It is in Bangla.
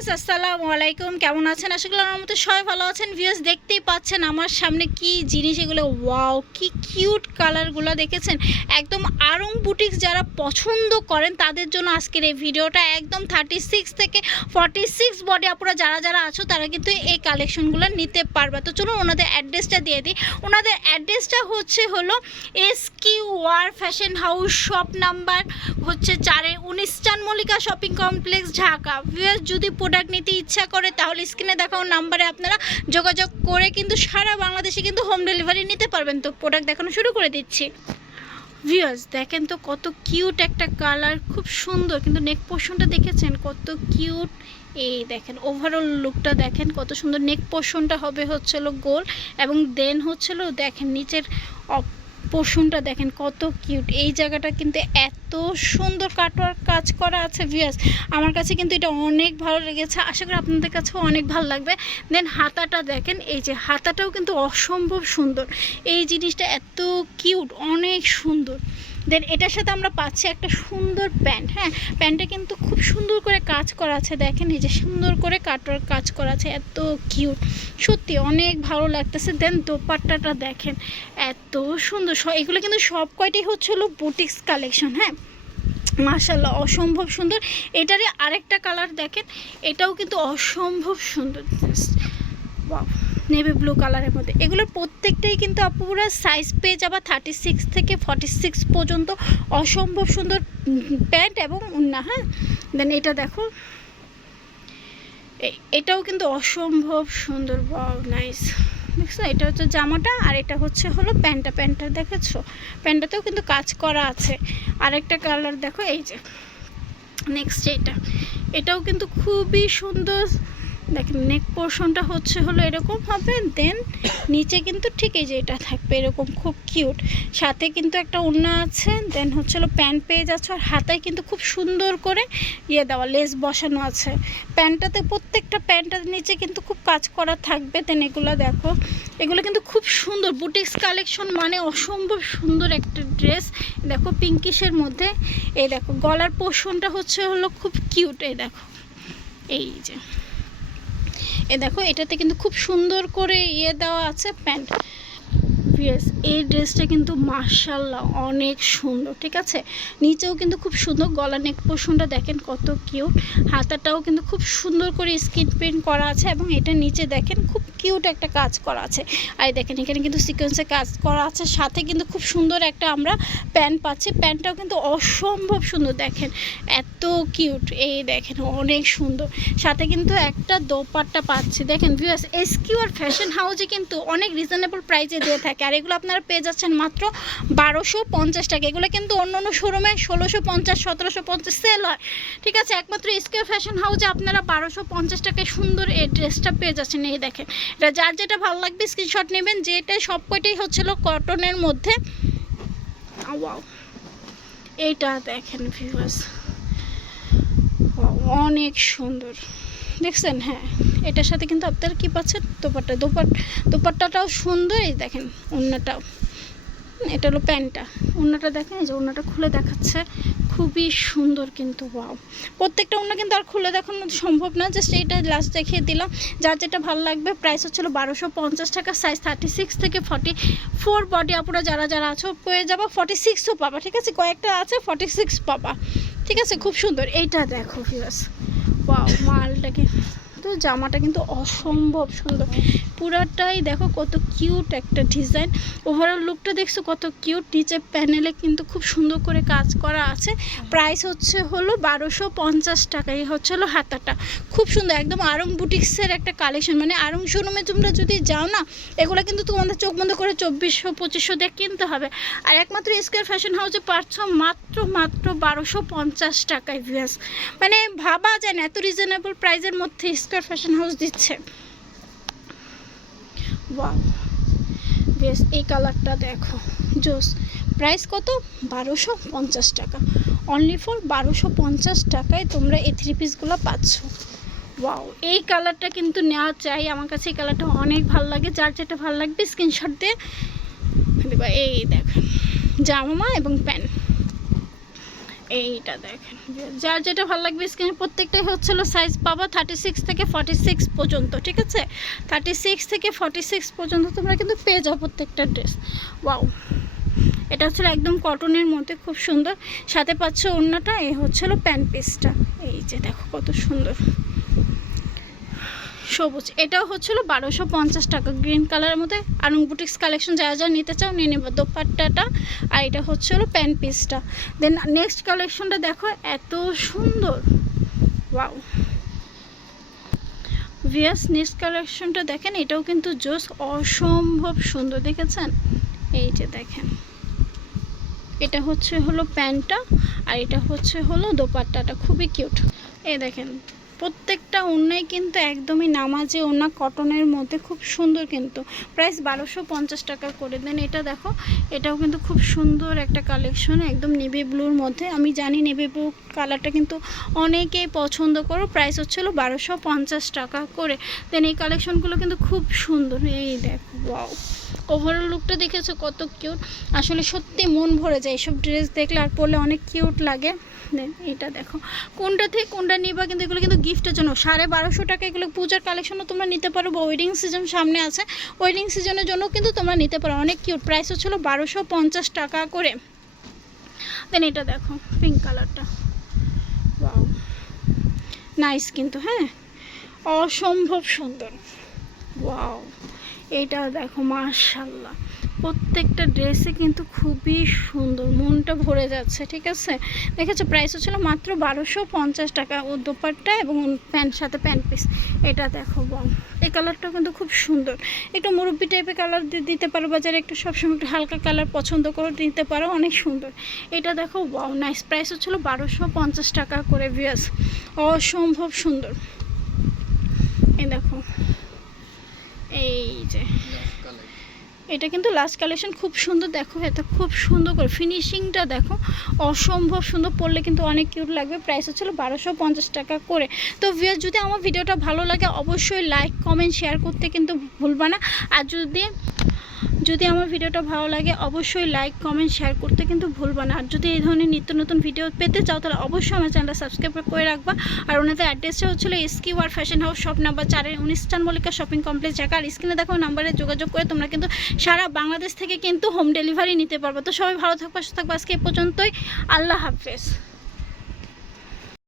ভিউয়ার্স, আসসালামু আলাইকুম। কেমন আছেন? আশা করি আমার মতো সবাই ভালো আছেন। ভিউয়ার্স, দেখতেই পাচ্ছেন আমার সামনে কি জিনিস? এগুলো ওয়াও, কি কিউট কালারগুলো দেখেছেন? একদম আরং বুটিক্স যারা পছন্দ করেন, তাদের জন্য আজকের এই ভিডিওটা একদম থার্টি সিক্স থেকে ফর্টি সিক্স বডি আপুরা যারা যারা আছো, তারা কিন্তু এই কালেকশনগুলো নিতে পারবে। তো চলুন ওনাদের অ্যাড্রেসটা দিয়ে দিই। ওনাদের অ্যাড্রেসটা হচ্ছে, হলো square fashion house shop number হচ্ছে চারে উনিশ চান Mallika shopping complex Dhaka. Viewers, যদি প্রোডাক্ট নিতে ইচ্ছা করে, তাহলে স্ক্রিনে দেখাও নাম্বারে আপনারা যোগাযোগ করে কিন্তু সারা বাংলাদেশে কিন্তু হোম ডেলিভারি নিতে পারবেন। তো প্রোডাক্ট দেখানো শুরু করে দিচ্ছি। ভিউয়ার্স দেখেন তো কত কিউট একটা কালার খুব সুন্দর, কিন্তু নেক পোর্শনটা দেখেছেন? কত কিউট এই দেখেন ওভারঅল লুকটা দেখেন, কত সুন্দর নেক পোর্শনটা হবে হচ্ছিল গোল এবং দেন হচ্ছিল দেখেন নিচের পোর্শনটা দেখেন কত কিউট। এই জায়গাটা কিন্তু এত সুন্দর কাটোয়ার কাজ করা আছে ভিয়াস আমার কাছে কিন্তু এটা অনেক ভালো লেগেছে। আশা করি আপনাদের কাছেও অনেক ভালো লাগবে। দেন হাতাটা দেখেন, এই যে হাতাটাও কিন্তু অসম্ভব সুন্দর। এই জিনিসটা এত কিউট, অনেক সুন্দর। দেন এটার সাথে আমরা পাচ্ছি একটা সুন্দর প্যান্ট হ্যাঁ? প্যান্টে কিন্তু খুব সুন্দর করে কাজ করা আছে দেখেন এই যে সুন্দর করে কাটার কাজ করা আছে এত কিউট সত্যি অনেক ভালো লাগতেছে। দেন দোপাট্টাটা দেখেন এত সুন্দর। এগুলো কিন্তু সব কয়টাই হচ্ছে হলো বুটিক্স কালেকশন হ্যাঁ? মাশাল্লাহ অসম্ভব সুন্দর। এটারই আরেকটা কালার দেখেন এটাও কিন্তু অসম্ভব সুন্দর। Wow, নেভি ব্লু কালারের মধ্যে। এগুলোর প্রত্যেকটাই কিন্তু আপুরা সাইজ পেয়ে যাবা থার্টি সিক্স থেকে ফর্টি সিক্স পর্যন্ত। অসম্ভব সুন্দর প্যান্ট এবং উন্না হ্যাঁ? দেন এটা দেখো। এটাও কিন্তু অসম্ভব সুন্দর নাইস দেখছ এটা হচ্ছে জামাটা আর এটা হচ্ছে হলো প্যান্টটা। প্যান্টটা দেখেছ? প্যান্টটাতেও কিন্তু কাজ করা আছে। আরেকটা কালার দেখো, এই যে। নেক্সট এটা এটাও কিন্তু খুবই সুন্দর দেখেন নেক পোর্শনটা হচ্ছে হলো এরকম হবে দেন নিচে কিন্তু ঠিক এই যে এটা থাকবে এরকম খুব কিউট সাথে কিন্তু একটা ওড়না আছে দেন হচ্ছে হলো প্যান্ট পেয়ে যাচ্ছে, আর হাতায় কিন্তু খুব সুন্দর করে ইয়ে দেওয়া লেস বসানো আছে। প্যান্টটাতে প্রত্যেকটা প্যান্টের নিচে কিন্তু খুব কাজ করা থাকবে দেন এগুলো দেখো। এগুলো কিন্তু খুব সুন্দর, বুটিক্স কালেকশন মানে অসম্ভব সুন্দর একটা ড্রেস দেখো পিঙ্কিশের মধ্যে, এই দেখো, গলার পোর্শনটা হচ্ছে হলো খুব কিউট এই দেখো। এই যে। এ দেখো এটাতে কিন্তু খুব সুন্দর করে ইয়ে দেওয়া আছে প্যান্ট। এই ড্রেসটা কিন্তু মার্শাল্লাহ অনেক সুন্দর, ঠিক আছে? নিচেও কিন্তু খুব সুন্দর, গলা নেক পোর্শনটা দেখেন কত কিউট হাতাটাও কিন্তু খুব সুন্দর করে স্কিন প্রিন্ট করা আছে এবং এটা নিচে দেখেন খুব কিউট একটা কাজ করা আছে। আর দেখেন, এখানে কিন্তু সিকোয়েন্সে কাজ করা আছে। সাথে কিন্তু খুব সুন্দর একটা আমরা প্যান্ট পাচ্ছি। প্যান্টটাও কিন্তু অসম্ভব সুন্দর, দেখেন, এত কিউট এই দেখেন, অনেক সুন্দর। সাথে কিন্তু একটা দোপাট্টা পাচ্ছি। দেখেন ভিউয়ার্স এসকিউ আর ফ্যাশন হাউসে কিন্তু অনেক রিজনেবল প্রাইসে দিয়ে থাকে। আর এগুলো আপনারা পেয়ে যাচ্ছেন মাত্র বারোশো পঞ্চাশ টাকা। এগুলো কিন্তু অন্য অন্য শোরুমে ষোলোশো পঞ্চাশ, সতেরোশো পঞ্চাশ সেল হয়। ঠিক আছে, একমাত্র এসকিউ ফ্যাশন হাউসে আপনারা বারোশো পঞ্চাশ টাকায় সুন্দর এই ড্রেসটা পেয়ে যাচ্ছেন। এই দেখেন, এটা যার যেটা ভালো লাগবে স্ক্রিনশট নেবেন। যেটা সব কয়টাই হচ্ছিল কটনের মধ্যে। এইটা দেখেন ভিউয়ার্স অনেক সুন্দর। দেখছেন? হ্যাঁ। এটার সাথে কিন্তু আপনারা কি পাচ্ছেন দোপাট্টা, দোপাট, দোপাট্টাটাও সুন্দর, এই দেখেন ওড়নাটাও। এটা হলো প্যান্টটা। ওড়নাটা দেখেন, এই যে ওড়নাটা খুলে দেখাচ্ছে। খুবই সুন্দর কিন্তু, ওয়াও। প্রত্যেকটা ওড়না কিন্তু আর খুলে দেখানো সম্ভব না, জাস্ট এইটা লাস্ট দেখিয়ে দিলাম। যার যেটা ভালো লাগবে প্রাইস হচ্ছিল বারোশো পঞ্চাশ টাকা সাইজ থার্টি সিক্স থেকে ফর্টি ফোর বডি আপুরা যারা যারা আছো, পেয়ে যাব ফর্টি সিক্সও পাবা, ঠিক আছে? কয়েকটা আছে ফর্টি সিক্স পাবা। ঠিক আছে? খুব সুন্দর। এইটা দেখো ফিরাস ওয়াও মালটাকে তো জামাটা কিন্তু অসম্ভব সুন্দর। পুরাটাই দেখো কত কিউট একটা ডিজাইন ওভারঅল লুকটা দেখছ কত কিউট নিচে প্যানেলে কিন্তু খুব সুন্দর করে কাজ করা আছে। প্রাইস হচ্ছে হলো বারোশো পঞ্চাশ টাকা। এই হচ্ছে হলো হাতাটা। খুব সুন্দর, একদম আরং বুটিক্সের একটা কালেকশন মানে আরং শোরুমে তোমরা যদি যাও না, এগুলো কিন্তু তোমাদের চোখ বন্ধ করে চব্বিশশো, পঁচিশশো দিয়ে কিনতে হবে। আর একমাত্র স্কোয়ার ফ্যাশন হাউসে পাচ্ছ মাত্র মাত্র বারোশো পঞ্চাশ টাকায় ভিয়াস মানে ভাবা যায় না, এত রিজনেবল প্রাইসের মধ্যে স্কোয়ার ফ্যাশন হাউস দিচ্ছে। ওয়াও বেশ এই কালারটা দেখো। জোস প্রাইস কত? বারোশো পঞ্চাশ টাকা। অনলি ফর বারোশো পঞ্চাশ টাকায় তোমরা এই থ্রি পিসগুলো পাচ্ছ। ওয়াও এই কালারটা কিন্তু নেওয়া চাই। আমার কাছে এই কালারটা অনেক ভালো লাগে। যার যেটা ভালো লাগবে স্ক্রিনশট দিয়ে এই দেখেন জামা এবং প্যান্ট এইটা দেখেন। যার যেটা ভালো লাগবে স্ক্রিনে প্রত্যেকটাই হচ্ছিল সাইজ পাবা থার্টি সিক্স থেকে ফর্টি সিক্স পর্যন্ত, ঠিক আছে? থার্টি সিক্স থেকে ফর্টি সিক্স পর্যন্ত তোমরা কিন্তু পেয়ে যাও প্রত্যেকটা ড্রেস ওয়াও এটা হচ্ছিল একদম কটনের মধ্যে খুব সুন্দর। সাথে পাচ্ছ অন্যটা এ হচ্ছিল প্যান্ট পিসটা এই যে দেখো কত সুন্দর। সবুজ। এটাও হচ্ছিল বারোশো পঞ্চাশ টাকা। গ্রিন কালারের মধ্যে আরং বুটিক্স কালেকশন যা যা নিতে চাও নিয়ে নেব দোপাট্টাটা আর এটা হচ্ছে হলো প্যান্ট পিসটা দেন নেক্সট কালেকশনটা দেখো, এত সুন্দর। ওয়াও ভিয়াস নেক্সট কালেকশনটা দেখেন, এটাও কিন্তু জোস অসম্ভব সুন্দর, দেখেছেন? এই যে দেখেন। এটা হচ্ছে হলো প্যান্টটা আর এটা হচ্ছে হলো দোপাট্টাটা, খুবই কিউট এই দেখেন প্রত্যেকটা ওড়নাই কিন্তু একদমই নামাজে ওড়না কটনের মধ্যে খুব সুন্দর কিন্তু। প্রাইস বারোশো পঞ্চাশ টাকা করে দেন। এটা দেখো, এটাও কিন্তু খুব সুন্দর একটা কালেকশন একদম নেভি ব্লুর মধ্যে। আমি জানি নেভি ব্লু কালারটা কিন্তু অনেকেই পছন্দ করো। প্রাইস হচ্ছিল বারোশো পঞ্চাশ টাকা করে। দেন এই কালেকশনগুলো কিন্তু খুব সুন্দর। এই দেখো ওয়াও ওভারঅল লুকটা দেখেছ কত কিউট আসলে সত্যি মন ভরে যায় এইসব ড্রেস দেখলে, আর পরলে অনেক কিউট লাগে। দেন এটা দেখো। কোনটা থেকে কোনটা নিবা কিন্তু এগুলো কিন্তু গিফটের জন্য। সাড়ে বারোশো টাকা এগুলো পূজার কালেকশনও তোমরা নিতে পারো, বা ওয়েডিং সিজন সামনে আছে। ওয়েডিং সিজনের জন্য কিন্তু তোমরা নিতে পারো, অনেক কিউট প্রাইস হচ্ছিল বারোশো পঞ্চাশ টাকা করে। দেন এটা দেখো পিঙ্ক কালারটা ওয়াও নাইস কিন্তু হ্যাঁ? অসম্ভব সুন্দর। ওয়াও এইটা দেখো মাশাল্লাহ প্রত্যেকটা ড্রেসে কিন্তু খুবই সুন্দর, মনটা ভরে যাচ্ছে, ঠিক আছে? দেখেছ প্রাইস ছিল মাত্র বারোশো পঞ্চাশ টাকা, ও দোপাট্টা এবং প্যান্ট সাথে প্যান্ট পিস এটা দেখো বম এই কালারটা কিন্তু খুব সুন্দর। একটু মুরব্বি টাইপের কালার দিতে পারো বাজারে একটু সবসময় একটু হালকা কালার পছন্দ করে দিতে পারো, অনেক সুন্দর। এটা দেখো ওয়াও নাইস প্রাইস হচ্ছিল বারোশো পঞ্চাশ টাকা করে ভিয়াস অসম্ভব সুন্দর। এই দেখো এই যে এটা কিন্তু লাস্ট কালেকশন খুব সুন্দর দেখো, এটা খুব সুন্দর করে ফিনিশিংটা দেখো, অসম্ভব সুন্দর পড়লে কিন্তু অনেক কিউট লাগবে। প্রাইস হচ্ছিল বারোশো পঞ্চাশ টাকা করে। তো ভিয়ার যদি আমার ভিডিওটা ভালো লাগে, অবশ্যই লাইক কমেন্ট শেয়ার করতে কিন্তু ভুলবা না। আর যদি যদি আমার ভিডিওটা ভালো লাগে, অবশ্যই লাইক কমেন্ট শেয়ার করতে কিন্তু ভুলবা না। আর যদি এই ধরনের নিত্য নতুন ভিডিও পেতে চাও, তাহলে অবশ্যই আমার চ্যানেলটা সাবস্ক্রাইব করে রাখবা। আর ওনাদের অ্যাড্রেসটা হচ্ছিল square fashion house shop number চারের অনুষ্ঠান মল্লিকা শপিং কমপ্লেক্স জায়গা আর স্ক্রিনে দেখো নাম্বারে যোগাযোগ করে তোমরা কিন্তু সারা বাংলাদেশ থেকে কিন্তু হোম ডেলিভারি নিতে পারবে। তো সবাই ভালো থাকবা, সুস্থ থাকবা। আজকে এ পর্যন্তই। আল্লাহ হাফেজ।